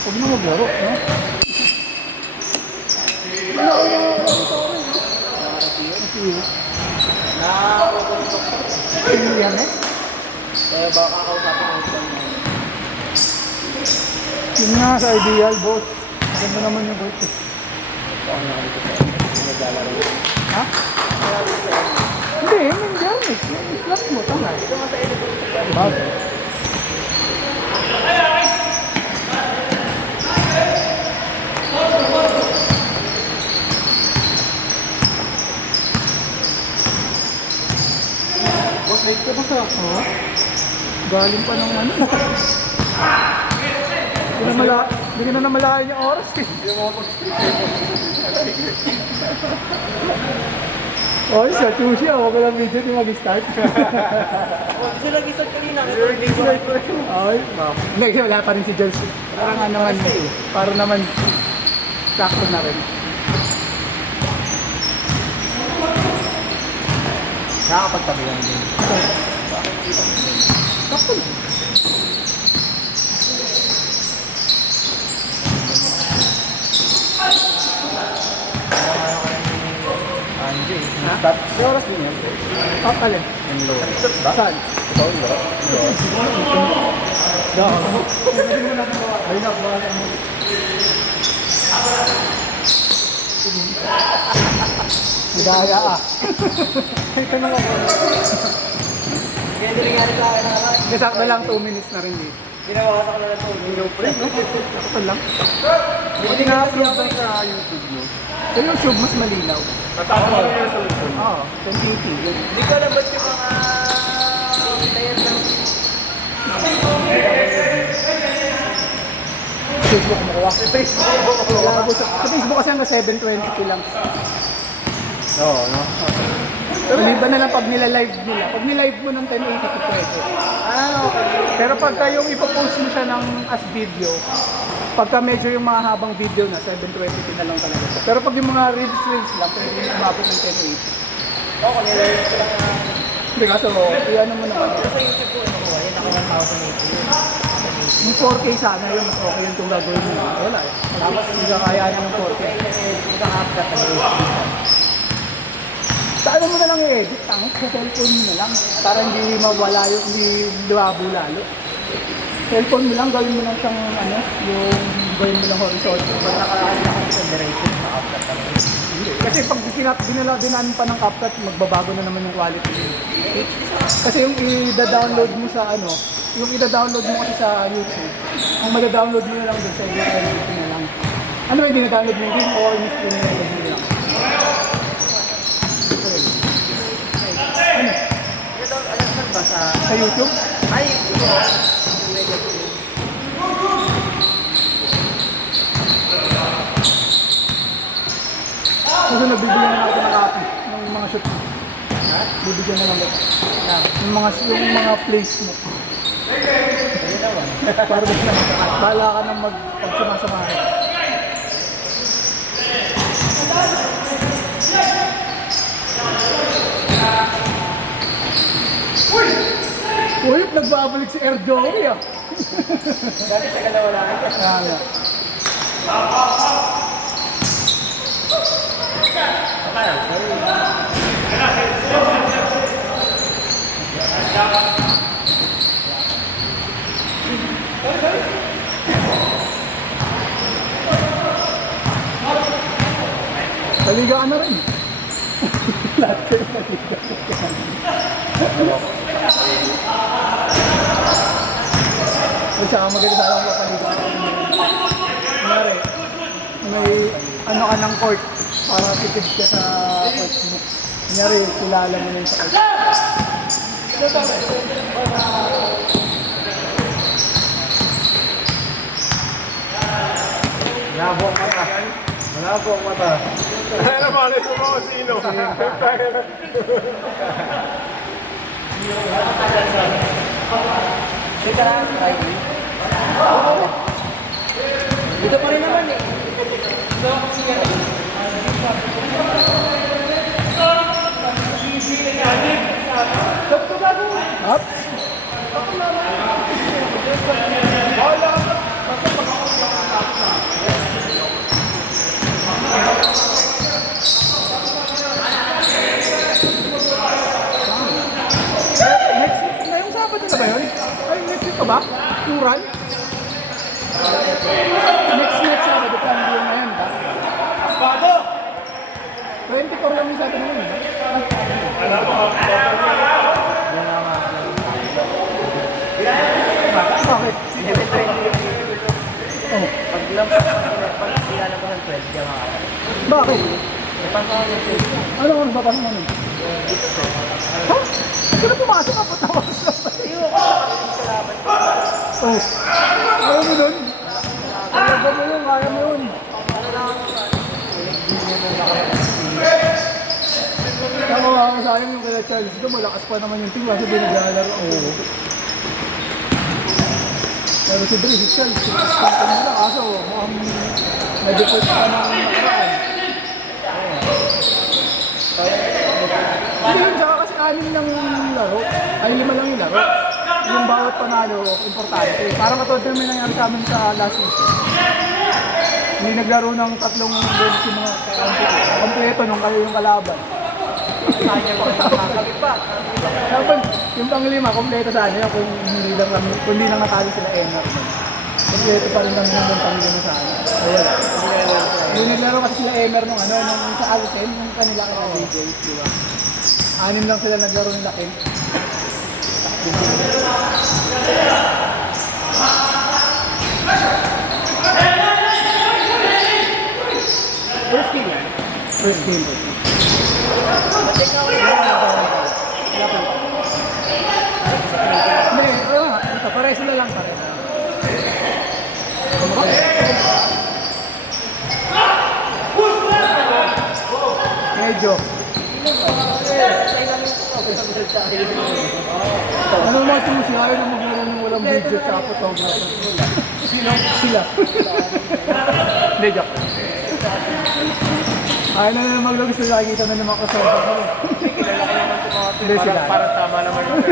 Huwag na maglaro, no? Ano yan eh? Baka kakausapin ko ito. Yun nga sa ideal, boss. Maganda naman yung boss eh. Baka nakalito sa naglalaro. Ha? Hindi, hindi yan eh. Flat mo, tanga. Ito nga sa electric. Diba? Boss, wait ka ba sa ako? Galing pa ng ano? Hindi ka na namalayan yung oras eh. Hindi mo ako Oh, sa Tuesday, ako lang video di mag-start. Kasi nag-isag kanina. Ay, ma'am. Hindi, wala pa rin si Jules. Parang ano naman, para naman sakto na rin. Nakakapagtabi lang din. Sakto. Ha? May oras din yan. Alin? Yung low. Saan? Ito, low. Ay, nakuha mo. Madaya ah. Ito na ako. Kaya dinigyan sa akin na Sakto lang 2 minutes na rin eh. ginawa sa kanila ito. Hindi pre, no? Sakto lang. Hindi na-upload ko sa YouTube, no? Sa YouTube, mas malinaw. Tatapos ko yung solution. Oo, 1080. Yun. Hindi ko alam ba't yung mga layer ng Facebook makuha. Facebook. Labo sa Facebook kasi hanggang 720p lang. Oo, no? Maliban na lang pag nila-live nila. Pag nilive mo ng 1080p pwede. Ah, okay. Pero pagka yung ipopost mo siya ng as video, pagka medyo yung mga habang video na, 720p na lang talaga. Pero pag yung mga reels lang, pwede yung umabot ng 1080. Oo, kanilayer ko lang. Hindi kaso, iyan mo naman. Pero sa YouTube ko, nakuha, yun ako 1,080 yun. Yung 4K sana yun, mas okay yung kung gagawin mo. Wala eh. Tapos hindi ka kaya ng 4K. Ika-upload na yun. Sa ano mo na lang i-edit, tangos sa cellphone mo na lang. Para hindi mawala yung, hindi luwabo lalo. Cellphone mo lang, gawin mo lang siyang ano, yung gawin mo lang horizontal. Pag naka-upload sa direction, naka-upload na yun. Hindi. Kasi pag dinaan pa ng CapCut, magbabago na naman yung quality. Kasi yung i-download mo sa ano, yung i-download mo kasi sa YouTube, ang mag-download mo lang doon sa YouTube na lang. Ano yung dina-download mo din o yung dina-download mo lang? Ano? Ito, alam ba sa... Sa YouTube? Ay, ito. Kasi nabibigyan na ako ng copy ng mga shoot mo. Bibigyan na lang ako. Yung mga plays mo. Para doon na magkakat. Bahala ka nang pag-sumasamahin. Uy, nagbabalik si Air Joey ah. Dati tagal na wala ka. Kaya. Naligaan na rin. Lahat kayo naligaan. At saka maganda sana akong papaligaan. Kunwari, may ano ka ng court para tipid ka sa court mo. Kunyari, kilala mo na yun sa court. Malabo ang mata. Malabo ang mata. Ano ba? Ano yung mga sino? Dito lang, try me. Dito pa rin naman eh. Ups! Ito ba? Turan? Next ako, depende yung ngayon ka. Bago! 24 lang yung sabi mo yun. Bakit? Oh, Pag lampas sila ko ng 12, diyan mga bakit? Ipang ako ng 12. Ano ang babang mo nun? Ha? Hindi na pumasok ako tapos na ba? Oh, ayaw mo dun? Ayaw mo yun, kaya mo yun. Ako sayang yung kaya Charles doon, malakas pa naman yung team kasi binaglalaro. Oo. Pero si Dre, si Charles, sinusunod nila kaso mukhang na-default pa ng nakaraan. Hindi yun, tsaka kasi 6 lang yung laro. Ay, 5 lang yung laro. Yung bawat panalo, importante. Parang katulad namin nangyari sa amin sa last season. Hindi naglaro ng 3 games yung mga kompleto nung kayo yung kalaban. Dapat yung pang-5, kompleto sana yun kung hindi lang natalo sila Enar. Kompleto pa rin kami ng pang-5 sana. Ayun. Yung naglaro kasi sila Emer nung sa Alcen, yung kanila kaya DJs, di ba? 6 lang sila naglaro ng laki. First game yan? First game. Hindi, ito, pare sila lang pare. Medyo. Ano mga choosy? Ayaw na maglaro ng walang video sa photographer. Sila. Hindi, joke. Ayaw na naman maglaro sila. Nakikita na naman kasama ko. Kilala ko naman ito mga Hindi sila. Parang tama naman yung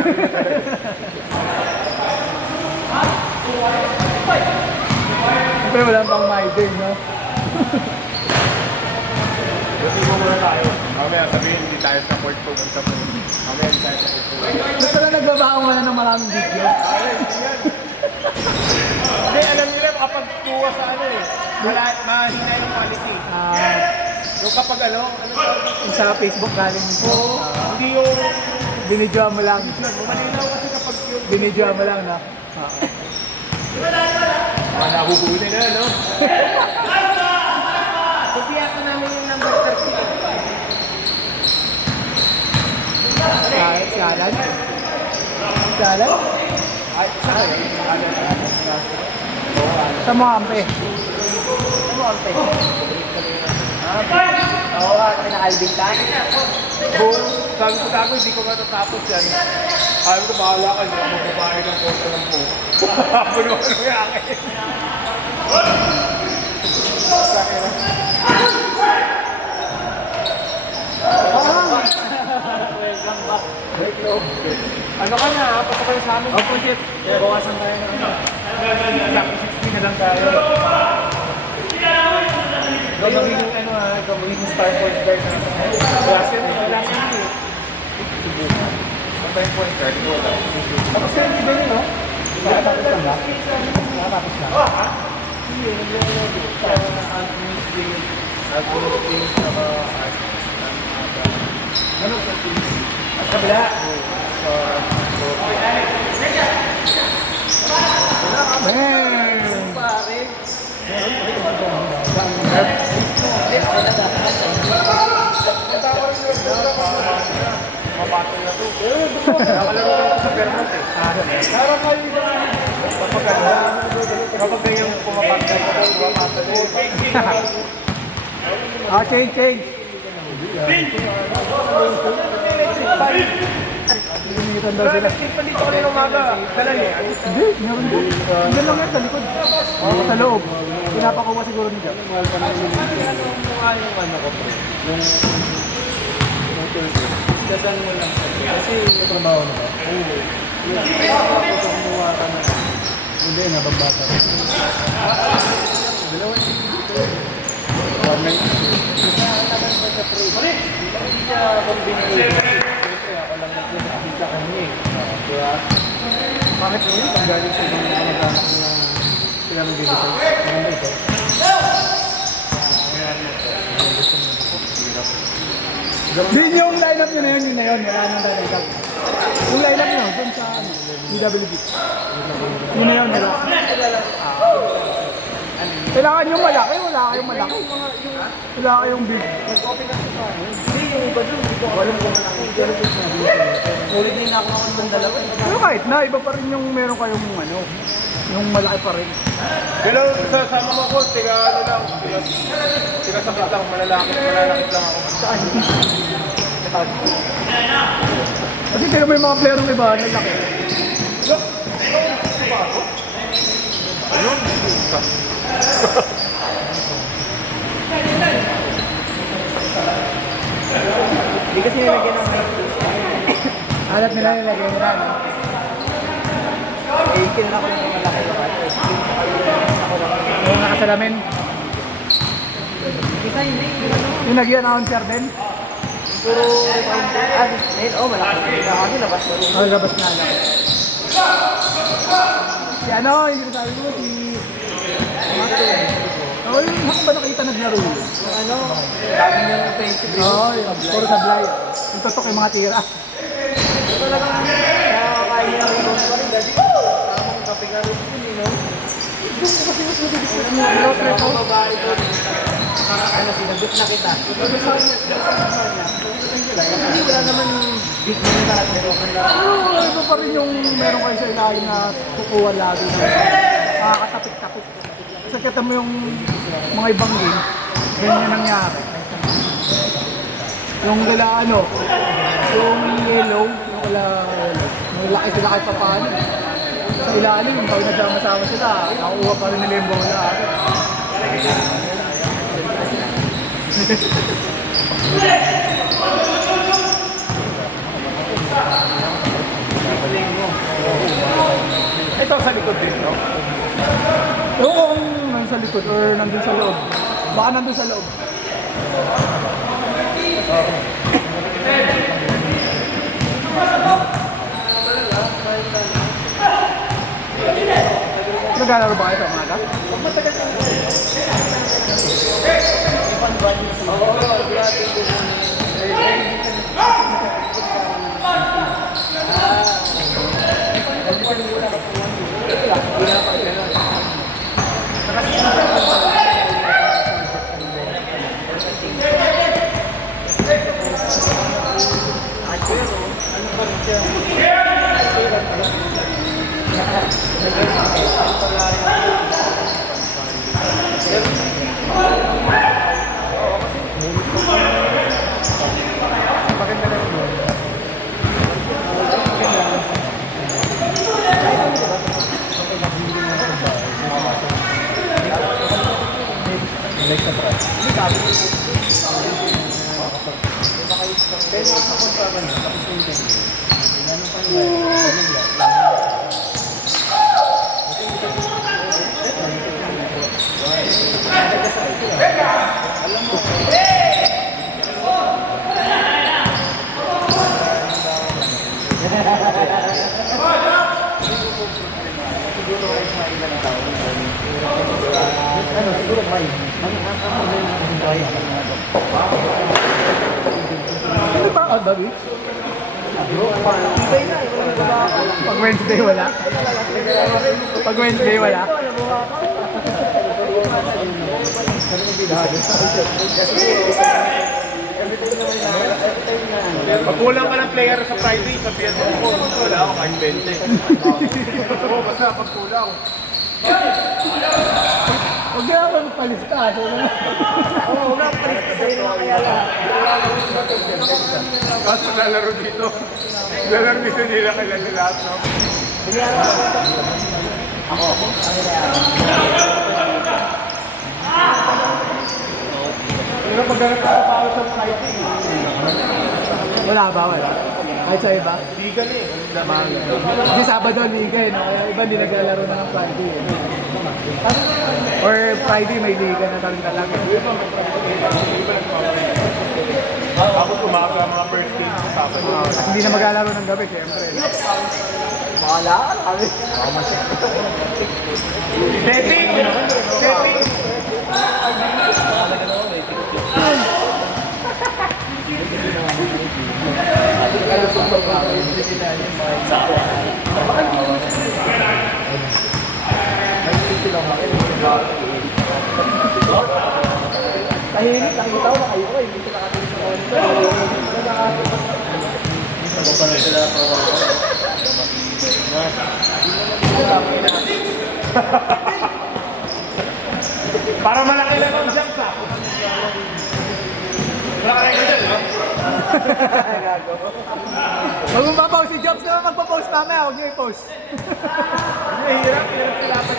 Siyempre wala pang my day, no? Kasi mo muna tayo. Mamaya sabihin, hindi tayo sa port po. Mamaya hindi tayo sa port po. Ba't pala nagbabaong ka na ng maraming video? Hindi, alam nila kapag tuwa sa ano eh. Mahina yung quality. Yung kapag Yung sa Facebook galing mo. hindi yung Binidyoan mo lang. malinaw kasi kapag yung Binidyoan mo lang, no? mga nahuhuli na, no? Subihan ko namin yung number 30. Sialan? Sialan? Ay, Sa mga ampe. Ano ang pwede? Oo, pinaka-Alvin ka? sabi ko tago, hindi ko matatapos yan. Sabi ko, bahala ka, hindi ako magbabae ng koto ng po. Ako naman yung akin. Ano ka na, pasok kayo sa amin. Opo, shit. Bawasan tayo ng ano. 60 na lang tayo. Ikaw magiging ikaw magiging star point guard na. Last year, Basta yung point guard, ito wala. Tapos yun, iba yun, no? Nakatapos lang ba? Nakatapos lang. Hindi, naglolo. Sa Agnes Game, saka ano sa team? At kabila. Man! Pare. Mapatol na to. Nakalaro ko sa Vermont eh. Parang kayo dito. Kapag ganyan pumapatol ko, pumapatol ko. Change. Hinihitan daw sila. Nagtipan dito ko rin umaga. Dala niya. Hindi, meron din. Hindi lang yan sa likod. Sa loob. Pinapakuha siguro ni Jack. Dasan mo lang. Kasi may trabaho na ba? Oo. Tapos kumuha ka na. Hindi, nabagbata. Dalawang hindi niya combination. Siyempre ako lang nag-combination kami eh. Diba? Bakit yun? Pag galing sa ibang kamag-anak na sila nag-design. Maganda ito. Din yung lineup nyo na yun, wala nang lineup. Yung lineup nyo, dun sa ano, DWB. Yun na yun, wala. Kailangan yung malaki, wala kayong malaki. Wala kayong big. Hindi, yung iba dun. Hindi ko alam kung malaki. Pero kung sinabi ko. Ulit din ako ng dalawa. Pero kahit na, iba pa rin yung meron kayong ano, yung malaki pa rin. Pero sa sama mo ko, tiga ano lang, tiga sakit lang, malalakit lang ako. Saan? Kasi kaya may mga player ng iba, nalaki. Ayun, Hindi kasi nilagyan ng mic. Alat nila nilagay nila, no? Eh, kinala ko yung malaki yung Yung nakasalamin. Kita hindi, ano. Yung nag-i-announcer din. Puro malaki. Kasi labas na rin. Oh, labas na lang. Si ano, yung sinasabi mo, si... Oh, yung ako ba nakita naglaro yun? Yung ano, dami niya ng friendship. Oo, puro sablay. Yung totok yung mga tira. Talagang nakakain niya rin pa rin. Dati, tamang kape nga rin yun, no? Ano mo, babae doon. Ano, sinagot na kita. Hindi, wala naman big money na pero Pero iba pa rin yung meron kayo sa ilalim na kukuha lagi na nakakatapik-tapik. Kasi kita mo yung mga ibang games, ganyan nangyari. Yung gala ano, yung yellow, yung gala yung laki sila kahit pa paano. Sa ilalim, pag nagsama-sama sila, nakukuha pa rin nila yung bola. ito sa likod din, no? Ewan ko kung nandun sa likod or nandun sa loob. Baka nandun sa loob. Naglalaro ba kayo sa umaga? Ano ba? Oh, babi? Pag Wednesday wala? Pag Wednesday wala? Pag kulang ka ng player sa Friday, sabihan mo ko, wala ako kahit 20. Oo, basta pag kulang. Huwag na naman magpalista. Oo, wala pa rin sa iyo kaya lang. Basta lalaro dito. Lalaro dito nila kailan lahat, no? Pero pag ganun ka pa sa Friday. Wala ba? Wala. Kahit sa iba? Liga na eh. Kasi Sabado liga eh, no? Kaya iba hindi naglalaro na ng Friday eh. Or Friday may liga na talaga. Tapos umaga mga first game sa Sabado. Kasi hindi na maglalaro ng gabi, syempre. Wala ka, kami. Setting! Setting! Tahimik, nakikita ko na kayo ko, hindi ko nakatingin sa monitor. Para malaki lang ang jump ka. Malaki ka dyan, no? Huwag mong papost, si Jobs naman magpapost mamaya, huwag niyo i-post. Hirap kailangan.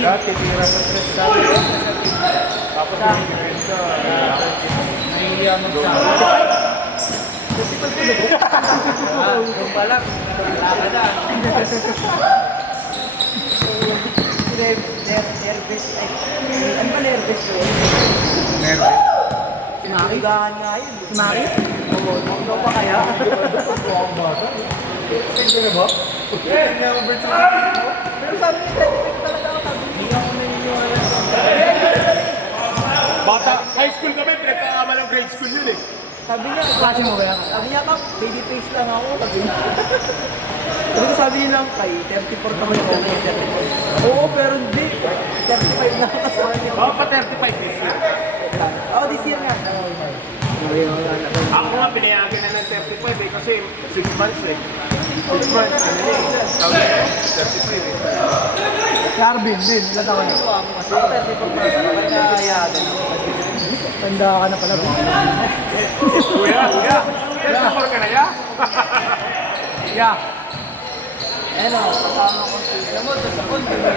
Dati, tira sa stress sa akin. Tapos yung defensa, nahihiya magsabi. Kung pala, wala ka na. Nervous. Ano ba nervous yun? Nervous. Sinarigahan nga yun. Si Mari? Oo, ano pa kaya? Mukhang bata. Pwede na ba? Hindi ako bird sa Pero sabi niya, 36 talaga ako sabi. Hindi ako naniniwala. Bata, high school kami, pinagkakama ng grade school yun eh. Sabi niya, Klase mo ba yan? sabi niya, Kap, baby face lang ako. Sabi niya. Sabi niya lang, kay 34 naman ako. Oo, pero hindi. 35 na ako kasama niya. Baka pa 35 this year. Oo, this year nga. Ako nga, pinayagan na ng 35 eh, kasi 6 months eh. 6 months, ano eh. Sabi ko, 35 eh. Carvin din, ilan taon na? Kasi 34 na sa kanya. Tanda ka na pala. Kuya, Kuya, ka na ya? Yeah. Ano, kasama ko siya mo, sa sakon, di ba?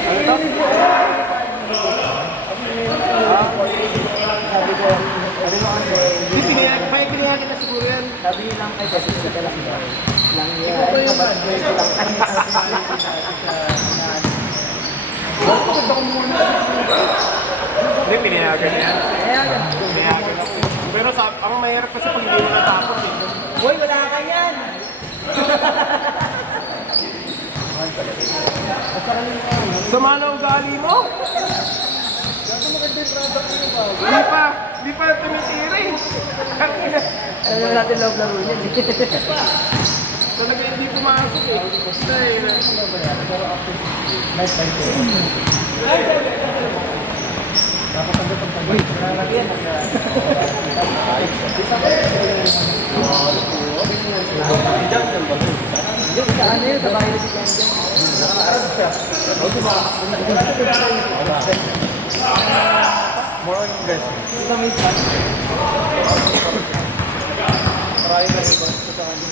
Ano to? Sabi ko, sabi mo ano, Hindi, pinayagan na siguro yan. sabi niya lang kay kasi sa lang yan. Lang yan. Ito yung man. Hindi, pinayagan yan. Pinayagan ako. Pero ang mahirap kasi pag hindi mo natapos eh. Boy, wala ka yan! Sama na ugali mo? Hindi pa tumitiri. Ano natin love laro yan eh. Talaga hindi pumasok eh. Dahil, Ano yun, sa bahay na si Kenjen. More on investment. Ito minsan. Maraming na rebound ko sa kanya.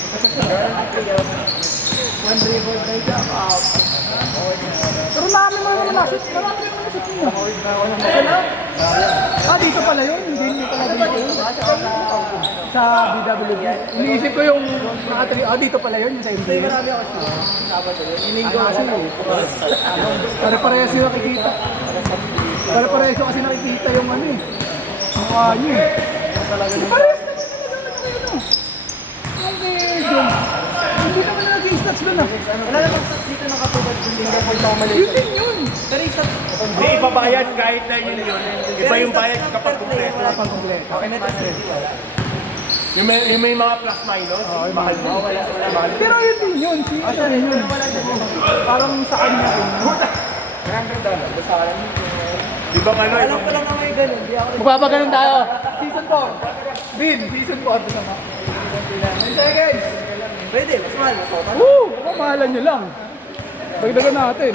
One rebound na ito. Pero marami mo naman nasip. Marami naman nasip niya. Dito pala yun. Hindi pala dito. Sa BWG. Iniisip ko yung dito pala yun. Yung sa MBA. Marami ako siya. Sabi ko yun. Ininggo Kasi, pare-parehas yung nakikita. Pare-parehas yung kasi nakikita yung ano eh. Mukha niyo eh. Parehas na yung medyo. Hindi naman na naging stats doon ah. Wala naman dito nakatubad kung hindi ako mali. Yun din yun. Pero isa, hindi iba bayad kahit na yun. Iba yung bayad kapag kumpleto. Kapag kompleto. okay na ito. Yung may mga plus minus, mahal mo. Pero yun din yun. Ano rin yun. Parang sa kanya rin. $100. Basta alam mo. Di ba ano? Alam ko lang na may ganun. Di ako Magpapaganon tayo. Season 4. Bin, season 4. 9 seconds. Pwede, mas mahal. Woo! Mahalan nyo lang. Dagdagan natin.